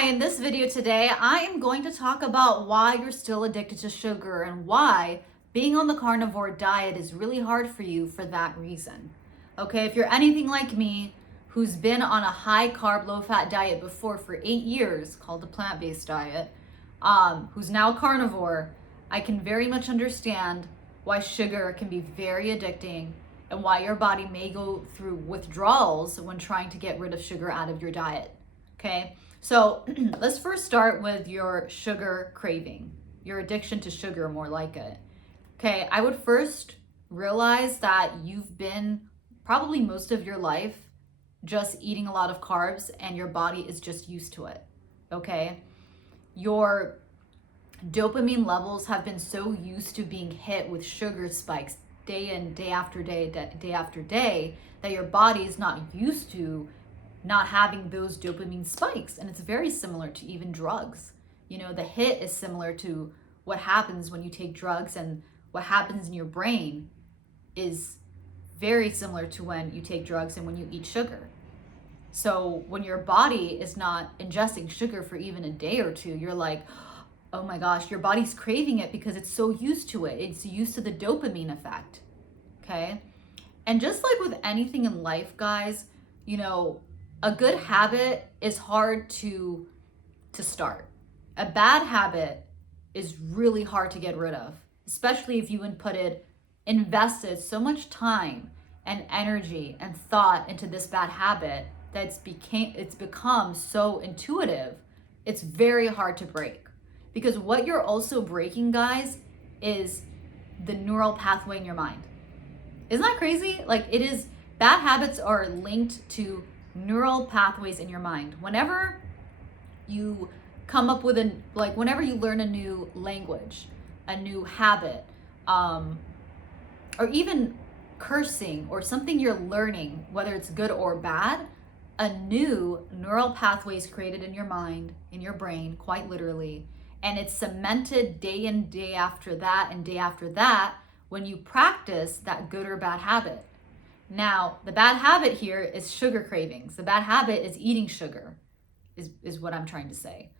Hi, in this video today, I am going to talk about why you're still addicted to sugar and why being on the carnivore diet is really hard for you for that reason. Okay, if you're anything like me, who's been on a high carb, low fat diet before for 8 years, called the plant-based diet, who's now carnivore, I can very much understand why sugar can be very addicting and why your body may go through withdrawals when trying to get rid of sugar out of your diet. Okay, so let's first start with your sugar craving, your addiction to sugar, more like it. Okay, I would first realize that you've been probably most of your life just eating a lot of carbs and your body is just used to it. Okay, your dopamine levels have been so used to being hit with sugar spikes day in, day after day, day after day, that your body is not used to not having those dopamine spikes. And it's very similar to even drugs. You know, the hit is similar to what happens when you take drugs, and what happens in your brain is very similar to when you take drugs and when you eat sugar. So when your body is not ingesting sugar for even a day or two, you're like, oh my gosh, your body's craving it because it's so used to it. It's used to the dopamine effect. Okay. And just like with anything in life, guys, you know, a good habit is hard to start. A bad habit is really hard to get rid of, especially if you invested so much time and energy and thought into this bad habit that it's become so intuitive. It's very hard to break, because what you're also breaking, guys, is the neural pathway in your mind. Isn't that crazy? Like, it is, bad habits are linked to neural pathways in your mind. Whenever you come up with whenever you learn a new language, a new habit, or even cursing or something you're learning, whether it's good or bad, a new neural pathway is created in your mind, in your brain, quite literally, and it's cemented day in, day after that, and day after that, when you practice that good or bad habit. Now, the bad habit here is sugar cravings. The bad habit is eating sugar, is what I'm trying to say,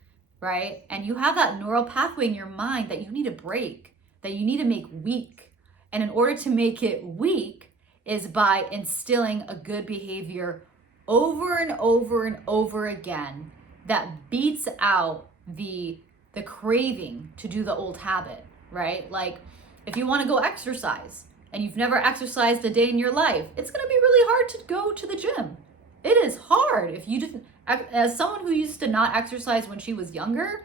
right? And you have that neural pathway in your mind that you need to break, that you need to make weak. And in order to make it weak is by instilling a good behavior over and over and over again that beats out the craving to do the old habit, right? Like, if you want to go exercise, and you've never exercised a day in your life, it's going to be really hard to go to the gym. It is hard. If you didn't, as someone who used to not exercise when she was younger,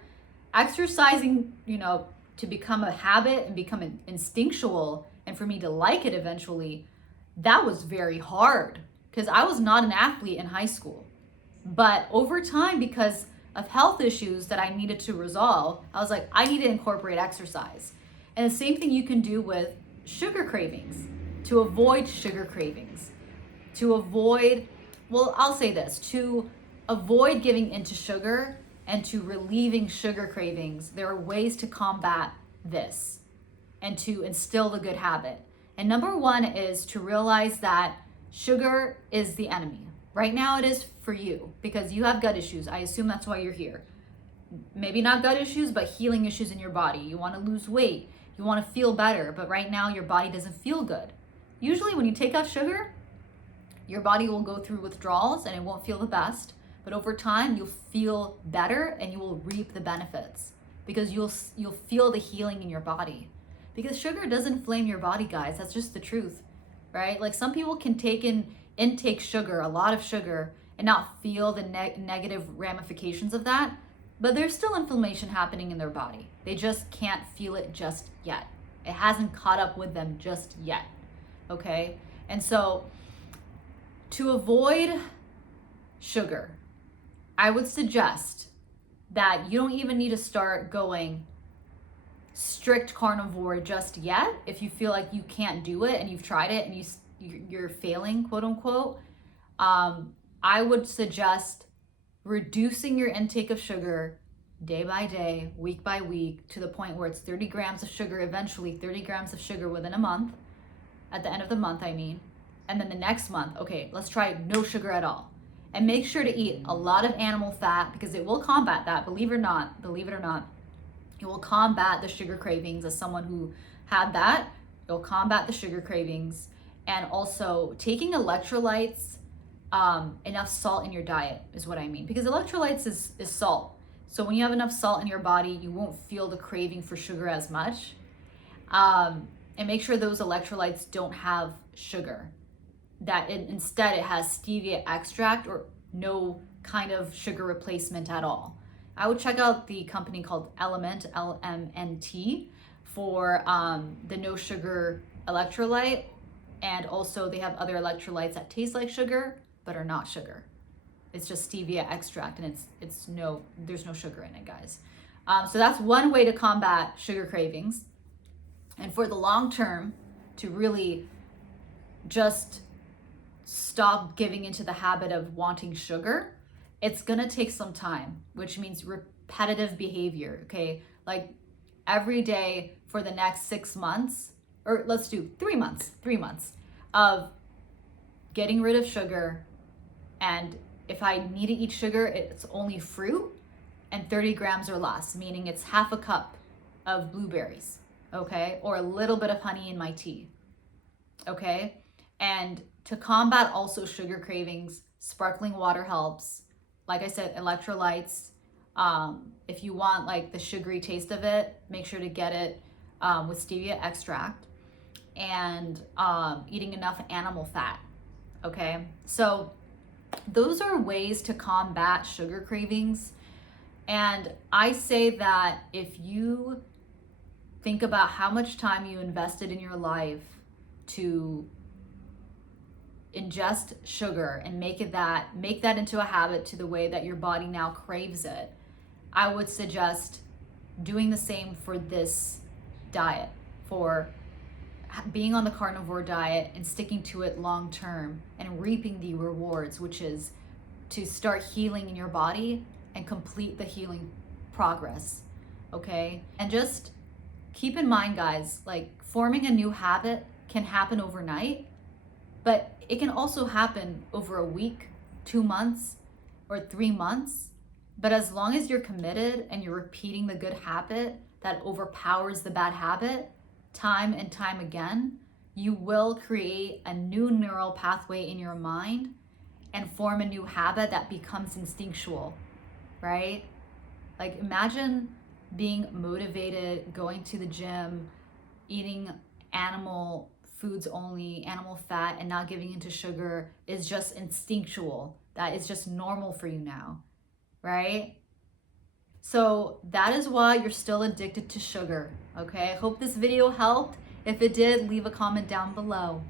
exercising, you know, to become a habit and become instinctual, and for me to like it eventually, that was very hard, because I was not an athlete in high school. But over time, because of health issues that I needed to resolve, I was like, I need to incorporate exercise. And the same thing you can do with sugar cravings, to avoid sugar cravings, to avoid giving into sugar and to relieving sugar cravings. There are ways to combat this and to instill the good habit. And number one is to realize that sugar is the enemy. Right now it is for you because you have gut issues. I assume that's why you're here. Maybe not gut issues, but healing issues in your body. You want to lose weight. You want to feel better, but right now your body doesn't feel good. Usually when you take out sugar, your body will go through withdrawals and it won't feel the best, but over time you'll feel better and you will reap the benefits, because you'll feel the healing in your body. Because sugar doesn't inflame your body, guys. That's just the truth, right? Like, some people can intake sugar, a lot of sugar, and not feel the negative ramifications of that, but there's still inflammation happening in their body. They just can't feel it just yet. It hasn't caught up with them just yet, okay? And so to avoid sugar, I would suggest that you don't even need to start going strict carnivore just yet. If you feel like you can't do it and you've tried it and you're failing, quote unquote, I would suggest reducing your intake of sugar day by day, week by week, to the point where it's 30 grams of sugar, eventually 30 grams of sugar within a month, at the end of the month, I mean. And then the next month, okay, let's try no sugar at all. And make sure to eat a lot of animal fat because it will combat that, believe it or not, it will combat the sugar cravings. As someone who had that, it'll combat the sugar cravings. And also taking electrolytes, enough salt in your diet is what I mean, because electrolytes is salt. So when you have enough salt in your body, you won't feel the craving for sugar as much. And make sure those electrolytes don't have sugar. Instead it has stevia extract or no kind of sugar replacement at all. I would check out the company called Element, LMNT, for the no sugar electrolyte. And also they have other electrolytes that taste like sugar but are not sugar. It's just stevia extract, and there's no sugar in it, guys. So that's one way to combat sugar cravings. And for the long term, to really just stop giving into the habit of wanting sugar, it's gonna take some time, which means repetitive behavior, okay? Like every day for the next 6 months, or let's do 3 months of getting rid of sugar. And if I need to eat sugar, it's only fruit and 30 grams or less, meaning it's half a cup of blueberries, okay? Or a little bit of honey in my tea, okay? And to combat also sugar cravings, sparkling water helps. Like I said, electrolytes. If you want like the sugary taste of it, make sure to get it with stevia extract, and eating enough animal fat, okay? So those are ways to combat sugar cravings. And I say that if you think about how much time you invested in your life to ingest sugar and make that into a habit to the way that your body now craves it, I would suggest doing the same for this diet, for being on the carnivore diet and sticking to it long term and reaping the rewards, which is to start healing in your body and complete the healing progress, okay? And just keep in mind, guys, like forming a new habit can happen overnight, but it can also happen over a week, 2 months, or 3 months. But as long as you're committed and you're repeating the good habit that overpowers the bad habit time and time again, you will create a new neural pathway in your mind and form a new habit that becomes instinctual, right? Like imagine being motivated, going to the gym, eating animal foods only, animal fat, and not giving into sugar is just instinctual. That is just normal for you now, right? So that is why you're still addicted to sugar, okay? I hope this video helped. If it did, leave a comment down below.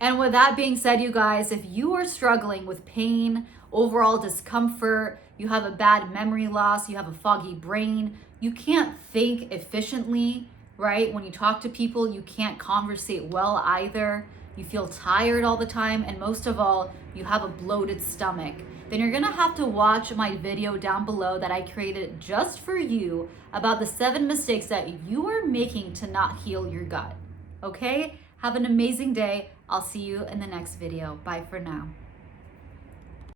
And with that being said, you guys, if you are struggling with pain, overall discomfort, you have a bad memory loss, you have a foggy brain, you can't think efficiently, right? When you talk to people, you can't conversate well either, you feel tired all the time, and most of all, you have a bloated stomach, then you're gonna have to watch my video down below that I created just for you about the 7 mistakes that you are making to not heal your gut, okay? Have an amazing day. I'll see you in the next video. Bye for now.